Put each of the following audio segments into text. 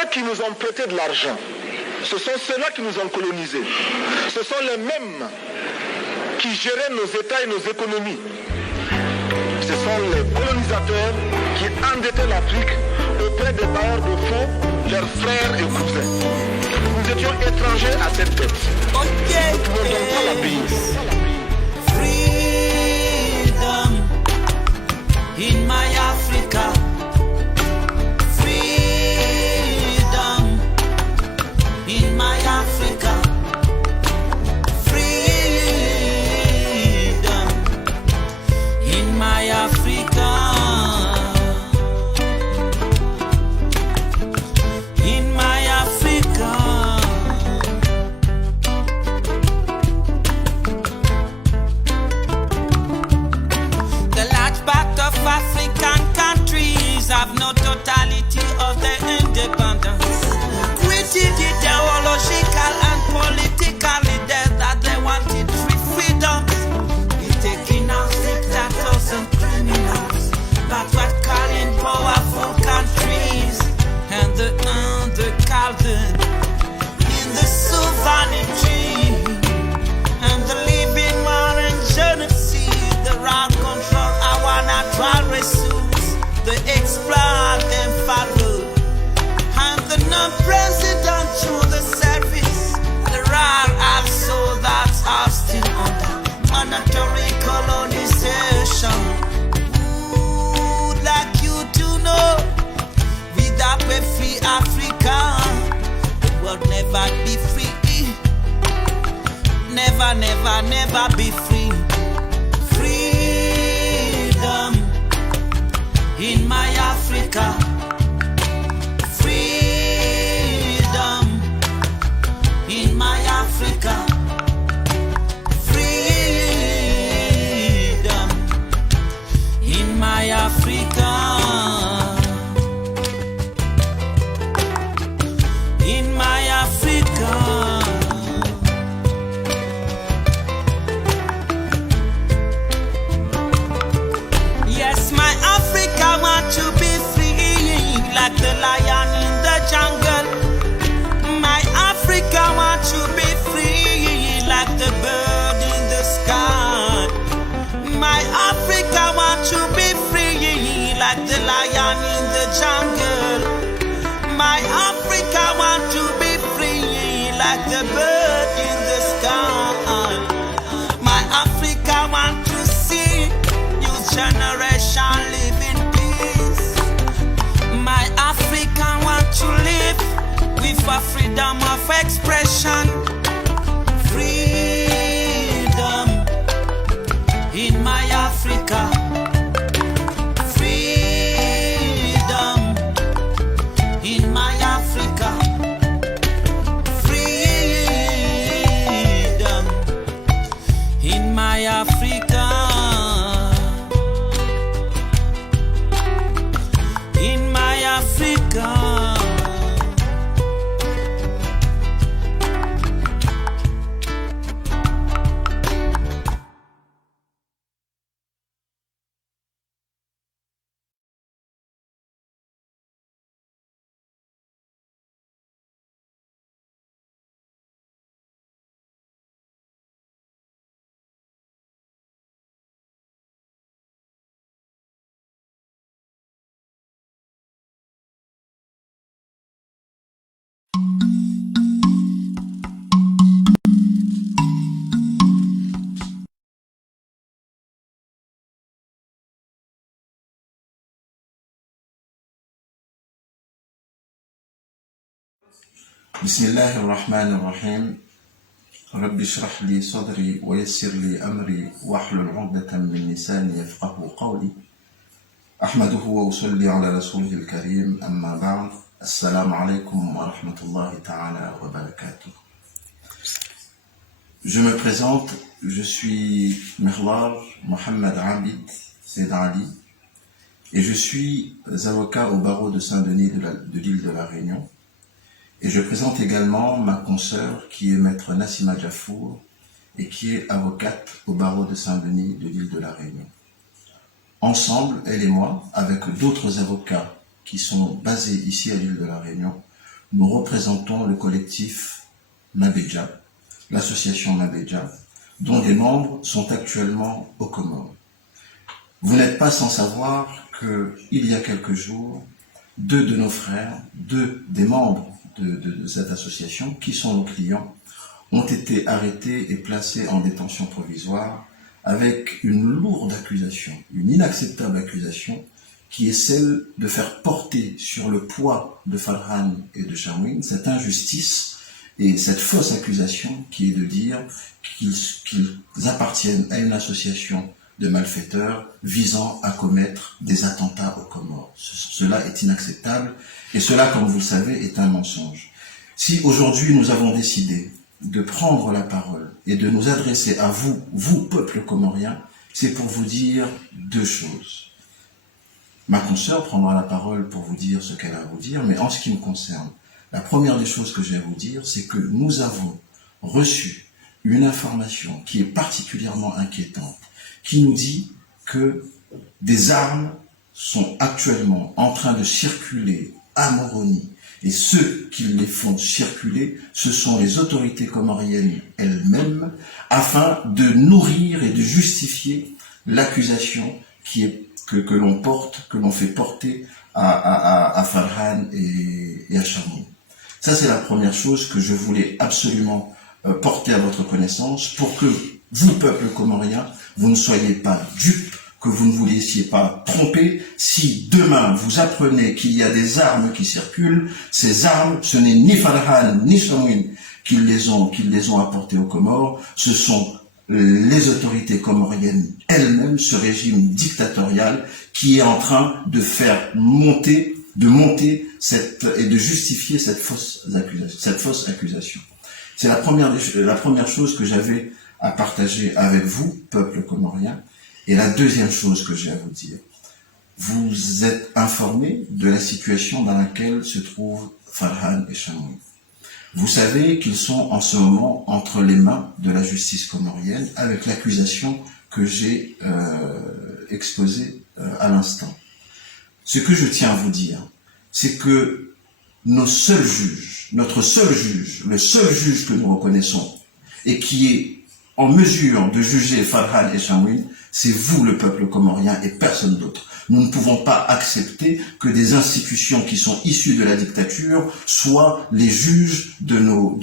ceux qui nous ont prêté de l'argent, ce sont ceux-là qui nous ont colonisés. Ce sont les mêmes qui géraient nos États et nos économies. Ce sont les colonisateurs qui endettaient l'Afrique auprès des bailleurs de fonds, leurs frères et cousins. Nous étions étrangers à cette dette. Nous ne pouvons donc pas la payer. Freedom in my Africa. Freedom in my Africa. Freedom in my Africa. In my Africa. The large part of African countries have no totality of their independence. Created ideological and political leaders that they wanted free freedom. We're taking out dictators and criminals, but we're calling powerful countries and the undercalden in the sovereignty and the living more in genocide. The right control our natural resources, the exploit and follow, and the non-president to the service. There are also that are still under monetary colonization. Would like you to know, without a free Africa, the world never be free. Never, never, never be free. Freedom in my Africa. Freedom in my Africa. Freedom in my Africa. In my Africa. Yes, my Africa want to be free, like the lion in the jungle. My Africa want to be free, like the bird in the sky. My Africa want to be free, like the lion in the jungle. My Africa want to be free, like the bird in the sky. My Africa want to see new generation live in peace. My Africa want to live with a freedom of expression. Freedom in my Africa. Freedom in my Africa. Freedom in my Africa. In my Africa. بسم الله الرحمن الرحيم. رب اشرح لي صدري ويسر لي أمري واحلل عقدة من لساني يفقه قولي. أحمده وأصلي على رسوله الكريم. أما بعد. السلام عليكم ورحمة الله تعالى وبركاته. Je me présente, je suis Mihlar Mohamed Abid Seyd Ali et je suis avocat au barreau de Saint-Denis de l'île de la Réunion. Et je présente également ma consoeur qui est maître Nassima Jafour et qui est avocate au barreau de Saint-Denis de l'île de la Réunion. Ensemble, elle et moi, avec d'autres avocats qui sont basés ici à l'île de la Réunion, nous représentons le collectif Nabedja, l'association Nabedja, dont des membres sont actuellement aux Comores. Vous n'êtes pas sans savoir qu'il y a quelques jours, deux de nos frères, deux des membres de cette association, qui sont nos clients, ont été arrêtés et placés en détention provisoire avec une lourde accusation, une inacceptable accusation, qui est celle de faire porter sur le poids de Farhan et de Shamwin cette injustice et cette fausse accusation qui est de dire qu'ils appartiennent à une association de malfaiteurs visant à commettre des attentats aux Comores. Cela est inacceptable et cela, comme vous le savez, est un mensonge. Si aujourd'hui nous avons décidé de prendre la parole et de nous adresser à vous, vous, peuple comorien, c'est pour vous dire deux choses. Ma consoeur prendra la parole pour vous dire ce qu'elle a à vous dire, mais en ce qui me concerne, la première des choses que j'ai à vous dire, c'est que nous avons reçu une information qui est particulièrement inquiétante, qui nous dit que des armes sont actuellement en train de circuler à Moroni, et ceux qui les font circuler, ce sont les autorités comoriennes elles-mêmes, afin de nourrir et de justifier l'accusation que l'on fait porter à Farhan et à Shamwin. Ça, c'est la première chose que je voulais absolument porter à votre connaissance pour que vous, peuple comorien, vous ne soyez pas dupes, que vous ne vous laissiez pas tromper. Si demain vous apprenez qu'il y a des armes qui circulent, ces armes, ce n'est ni Farhan ni Shamwin qui les ont apportées aux Comores, ce sont les autorités comoriennes elles-mêmes, ce régime dictatorial qui est en train de faire monter et de justifier cette fausse accusation. C'est la première chose que j'avais à partager avec vous, peuple comorien. Et la deuxième chose que j'ai à vous dire, vous êtes informés de la situation dans laquelle se trouvent Farhan et Shamwin. Vous savez qu'ils sont en ce moment entre les mains de la justice comorienne avec l'accusation que j'ai exposée à l'instant. Ce que je tiens à vous dire, c'est que notre seul juge, le seul juge que nous reconnaissons et qui est en mesure de juger Farhan et Shamwin, c'est vous, le peuple comorien, et personne d'autre. Nous ne pouvons pas accepter que des institutions qui sont issues de la dictature soient les juges de nos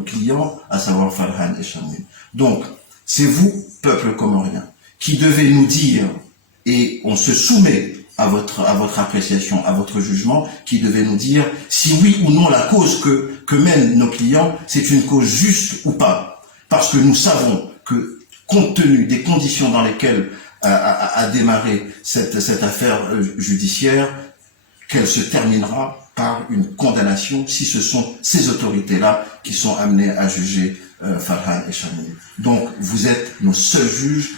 clients, à savoir Farhan et Shamwin. Donc, c'est vous, peuple comorien, qui devez nous dire, et on se soumet à votre appréciation, à votre jugement, qui devez nous dire si oui ou non la cause que mènent nos clients, c'est une cause juste ou pas. Parce que nous savons que, compte tenu des conditions dans lesquelles a démarré cette affaire judiciaire, qu'elle se terminera par une condamnation si ce sont ces autorités-là qui sont amenées à juger Farhan et Shamwin. Donc, vous êtes nos seuls juges.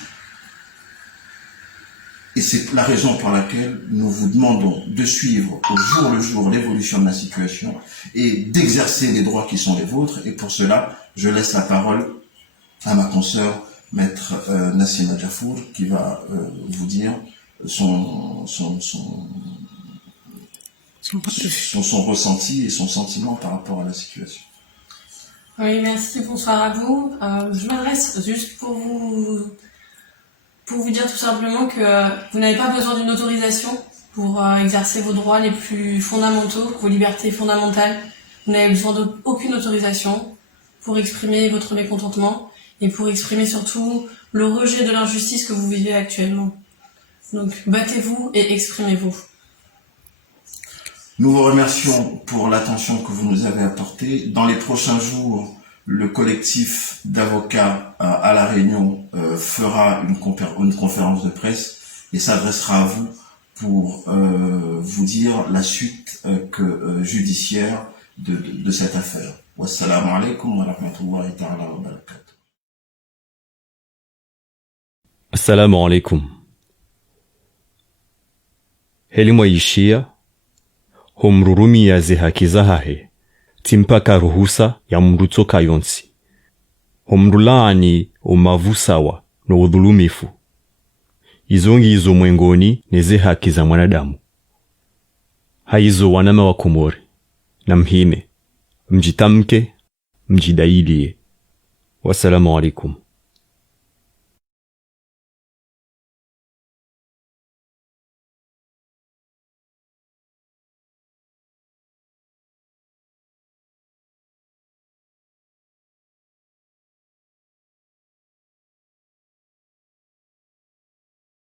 Et c'est la raison pour laquelle nous vous demandons de suivre au jour le jour l'évolution de la situation et d'exercer les droits qui sont les vôtres. Et pour cela, je laisse la parole à ma consoeur, maître Nassima Jafour, qui va vous dire son ressenti et son sentiment par rapport à la situation. Oui, merci, bonsoir à vous. Je m'adresse juste pour vous dire tout simplement que vous n'avez pas besoin d'une autorisation pour exercer vos droits les plus fondamentaux, vos libertés fondamentales. Vous n'avez besoin d'aucune autorisation pour exprimer votre mécontentement et pour exprimer surtout le rejet de l'injustice que vous vivez actuellement. Donc, battez-vous et exprimez-vous. Nous vous remercions pour l'attention que vous nous avez apportée. Dans les prochains jours, le collectif d'avocats à La Réunion fera une conférence de presse et s'adressera à vous pour vous dire la suite judiciaire de cette affaire. Wassalamu alaikum wa rahmatullahi ta'ala wa barakatuh. Assalamu alaikum. Helimwaishia homrurumia zihakizahahe timpaka ruhusa ya mrutoka yonsi homrulaani umavusawa no udhulumifu izongi izo mwengoni neze haki za mwanadamu haizo wanama wa Komori na mhime, mjitamke, mjidailie. Wassalamu alaikum.